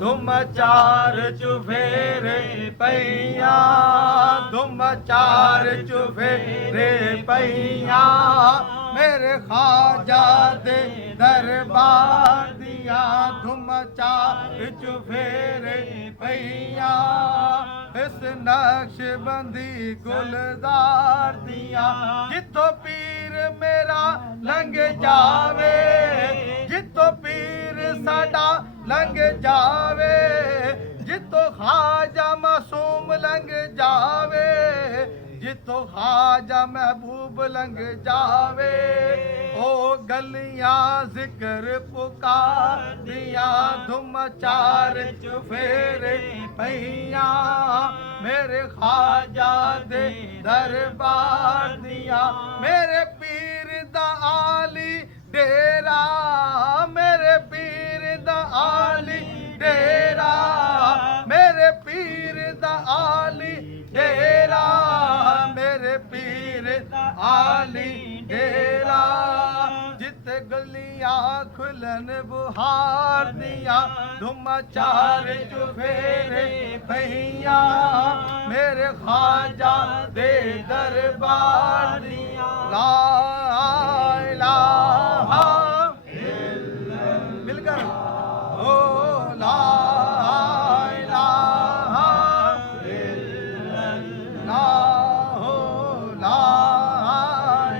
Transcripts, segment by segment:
धुम चार चुफेरे पैया धुम चार चुफेरे पैया मेरे ख्वाजा दे दरबार दिया धुम चार चुफेरे पैया इस नक्शबंदी गुलजार दिया जितो पीर मेरा लंघ जावे जितो पीर साडा लंघ जावे जितो ख्वाजा मासूम लंघ जावे जितो ख्वाजा महबूब लंघ जावे ओ गलियां जिक्र पुकार दिया धुम चार चुफेरे पैया मेरे ख्वाजा दे दरबार दिया मेरे पीर दा आली डेरा मेरे पीर दा आली डेरा मेरे पीर दा आली डेरा मेरे पीर आली डेरा जित गलियां खुलन बुहार दिया धुम चार चुफेरे पैया मेरे ख्वाजा दे दरबार दिया ला इलाहा मिलकर ओ ला इलाहा ला हो ला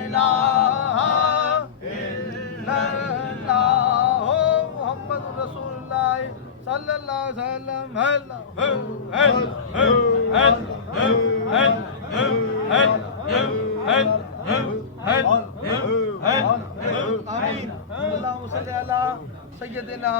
इलाहा इल्लल्लाह हो मोहम्मद रसूलुल्लाह सल्लल्लाहु अलैहि वसल्लम आमीन अल्लाहुम्मा सल्ली अला सय्यदिना